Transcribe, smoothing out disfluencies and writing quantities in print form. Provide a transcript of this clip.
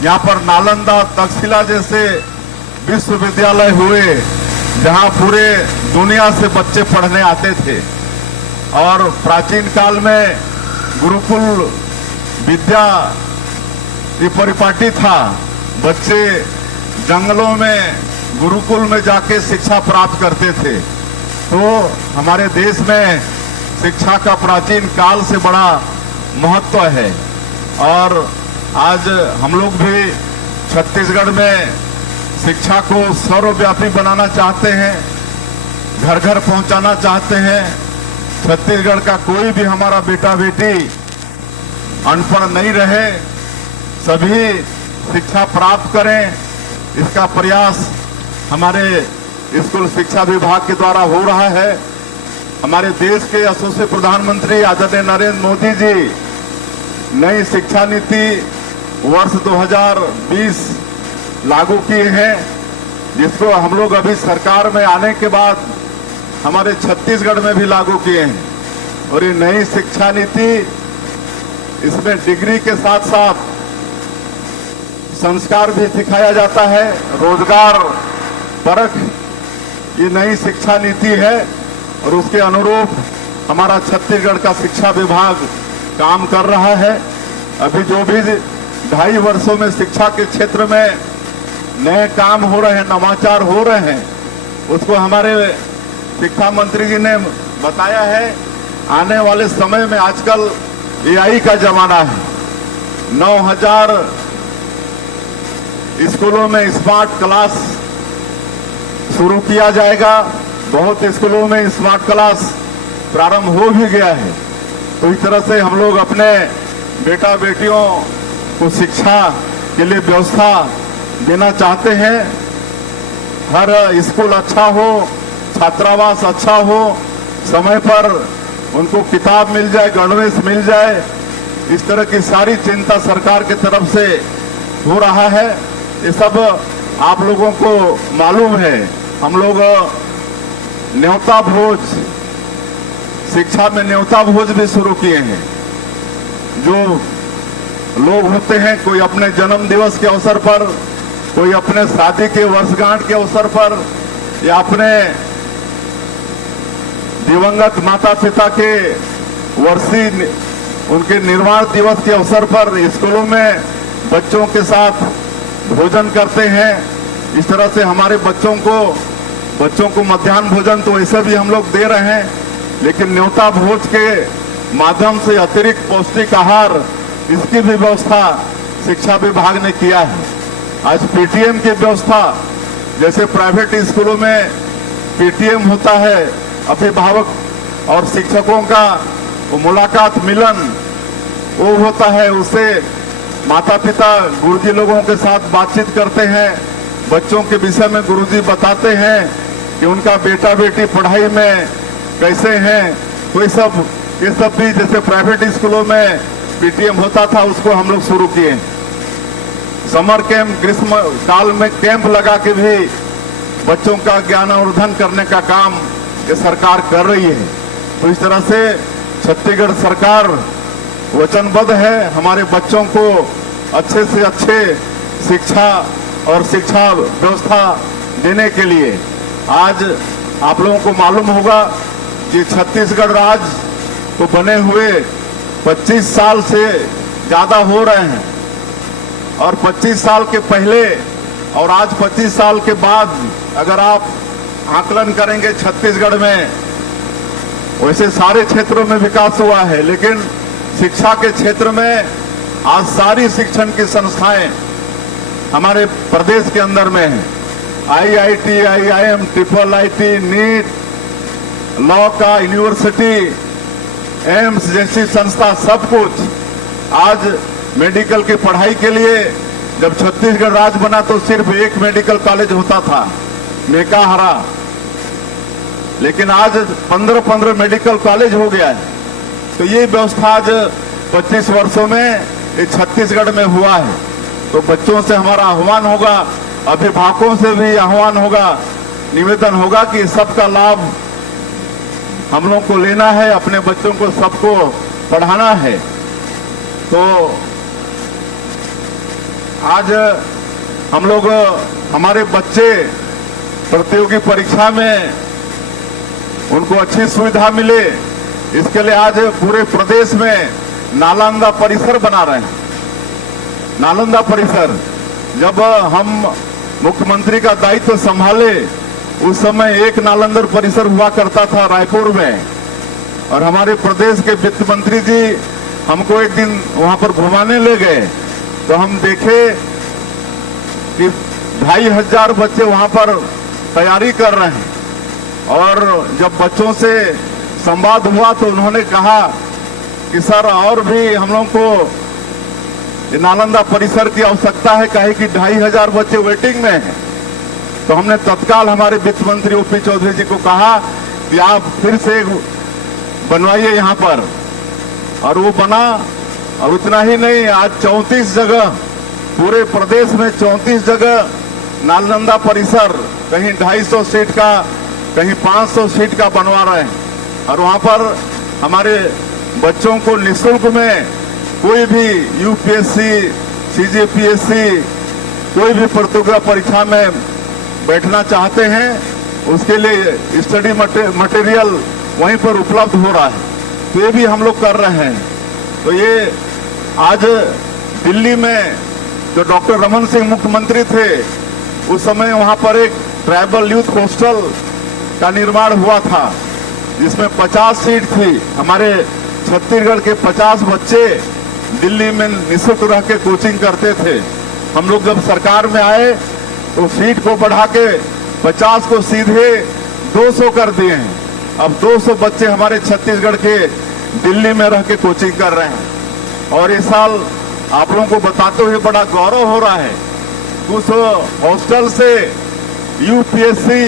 यहाँ पर नालंदा, तक्षशिला जैसे विश्वविद्यालय हुए, जहाँ पूरे दुनिया से बच्चे पढ़ने आते थे। और प्राचीन काल में गुरुकुल विद्या ये परिपाटी था। बच्चे जंगलों में गुरुकुल में जाके शिक्षा प्राप्त करते थे। तो हमारे देश में शिक्षा का प्राचीन काल से बड़ा महत्व है। और आज हम लोग भी छत्तीसगढ़ में शिक्षा को सर्वव्यापी बनाना चाहते हैं, घर घर पहुंचाना चाहते हैं। छत्तीसगढ़ का कोई भी हमारा बेटा बेटी अनपढ़ नहीं रहे, सभी शिक्षा प्राप्त करें, इसका प्रयास हमारे स्कूल शिक्षा विभाग के द्वारा हो रहा है। हमारे देश के यशस्वी प्रधानमंत्री आदरणीय नरेंद्र मोदी जी नई शिक्षा नीति वर्ष 2020 लागू किए हैं, जिसको हम लोग अभी सरकार में आने के बाद हमारे छत्तीसगढ़ में भी लागू किए हैं। और ये नई शिक्षा नीति, इसमें डिग्री के साथ साथ संस्कार भी सिखाया जाता है, रोजगार परख ये नई शिक्षा नीति है। और उसके अनुरूप हमारा छत्तीसगढ़ का शिक्षा विभाग काम कर रहा है। अभी जो भी 2.5 वर्षों में शिक्षा के क्षेत्र में नए काम हो रहे हैं, नवाचार हो रहे हैं, उसको हमारे शिक्षा मंत्री जी ने बताया है। आने वाले समय में आजकल AI का जमाना है। 9,000 स्कूलों में स्मार्ट क्लास शुरू किया जाएगा। बहुत स्कूलों में स्मार्ट क्लास प्रारंभ हो भी गया है। तो इस तरह से हम लोग अपने बेटा बेटियों को शिक्षा के लिए व्यवस्था देना चाहते हैं। हर स्कूल अच्छा हो, छात्रावास अच्छा हो, समय पर उनको किताब मिल जाए, गणवेश मिल जाए, इस तरह की सारी चिंता सरकार की तरफ से हो रहा है। ये सब आप लोगों को मालूम है। हम लोग न्योता भोज, शिक्षा में न्योता भोज भी शुरू किए हैं। जो लोग होते हैं, कोई अपने जन्म दिवस के अवसर पर, कोई अपने शादी के वर्षगांठ के अवसर पर, या अपने दिवंगत माता पिता के वर्षीय उनके निर्वाण दिवस के अवसर पर स्कूलों में बच्चों के साथ भोजन करते हैं। इस तरह से हमारे बच्चों को मध्याह्न भोजन तो वैसे भी हम लोग दे रहे हैं, लेकिन न्योता भोज के माध्यम से अतिरिक्त पौष्टिक आहार, इसकी भी व्यवस्था शिक्षा विभाग ने किया है। आज PTM की व्यवस्था, जैसे प्राइवेट स्कूलों में PTM होता है, अभिभावक और शिक्षकों का वो मुलाकात, मिलन वो होता है। उससे माता पिता गुरुजी लोगों के साथ बातचीत करते हैं, बच्चों के विषय में गुरुजी बताते हैं कि उनका बेटा बेटी पढ़ाई में कैसे हैं। तो ये सब भी जैसे प्राइवेट स्कूलों में PTM होता था, उसको हम लोग शुरू किए। समर कैंप, ग्रीष्म काल में कैंप लगा के भी बच्चों का ज्ञानावर्धन करने का काम ये सरकार कर रही है। तो इस तरह से छत्तीसगढ़ सरकार वचनबद्ध है हमारे बच्चों को अच्छे से अच्छे शिक्षा और शिक्षा व्यवस्था देने के लिए। आज आप लोगों को मालूम होगा कि छत्तीसगढ़ राज्य को बने हुए 25 साल से ज्यादा हो रहे हैं। और 25 साल के पहले और आज 25 साल के बाद अगर आप आकलन करेंगे छत्तीसगढ़ में, वैसे सारे क्षेत्रों में विकास हुआ है, लेकिन शिक्षा के क्षेत्र में आज सारी शिक्षण की संस्थाएं हमारे प्रदेश के अंदर में हैं। IIT, IIM, IIIT, NEET, law का यूनिवर्सिटी, एम्स जैसी संस्था, सब कुछ। आज मेडिकल की पढ़ाई के लिए जब छत्तीसगढ़ राज्य बना तो सिर्फ एक मेडिकल कॉलेज होता था, मेकाहारा, लेकिन आज 15 मेडिकल कॉलेज हो गया है। तो ये व्यवस्था आज 25 वर्षों में ये छत्तीसगढ़ में हुआ है। तो बच्चों से हमारा आह्वान होगा, अभिभावकों से भी आह्वान होगा, निवेदन होगा कि सबका लाभ हम लोग को लेना है, अपने बच्चों को सबको पढ़ाना है। तो आज हम लोग हमारे बच्चे प्रतियोगी परीक्षा में उनको अच्छी सुविधा मिले, इसके लिए आज पूरे प्रदेश में नालंदा परिसर बना रहे हैं। नालंदा परिसर, जब हम मुख्यमंत्री का दायित्व संभाले उस समय एक नालंदा परिसर हुआ करता था रायपुर में, और हमारे प्रदेश के वित्त मंत्री जी हमको एक दिन वहां पर घुमाने ले गए तो हम देखे कि 2500 बच्चे वहां पर तैयारी कर रहे हैं। और जब बच्चों से संवाद हुआ तो उन्होंने कहा कि सर और भी हम लोगों को नालंदा परिसर की आवश्यकता है, कहे कि 2500 बच्चे वेटिंग में हैं। तो हमने तत्काल हमारे वित्त मंत्री ओपी चौधरी जी को कहा कि आप फिर से बनवाइए यहाँ पर, और वो बना। और उतना ही नहीं, आज 34 जगह पूरे प्रदेश में 34 जगह नालंदा परिसर, कहीं 250 सीट का, कहीं 500 सीट का बनवा रहे हैं। और वहां पर हमारे बच्चों को निःशुल्क में कोई भी यूपीएससी, सीजीपीएससी, कोई भी प्रतियोगिता परीक्षा में बैठना चाहते हैं उसके लिए स्टडी मटेरियल वहीं पर उपलब्ध हो रहा है। तो ये भी हम लोग कर रहे हैं। तो ये आज दिल्ली में जो डॉक्टर रमन सिंह मुख्यमंत्री थे उस समय वहां पर एक ट्राइबल यूथ हॉस्टल का निर्माण हुआ था जिसमें 50 सीट थी। हमारे छत्तीसगढ़ के 50 बच्चे दिल्ली में निःशुल्क रह के कोचिंग करते थे। हम लोग जब सरकार में आए तो सीट को बढ़ा के 50 को सीधे 200 कर दिए हैं। अब 200 बच्चे हमारे छत्तीसगढ़ के दिल्ली में रह के कोचिंग कर रहे हैं। और इस साल आप लोगों को बताते हुए बड़ा गौरव हो रहा है, उस हॉस्टल से यूपीएससी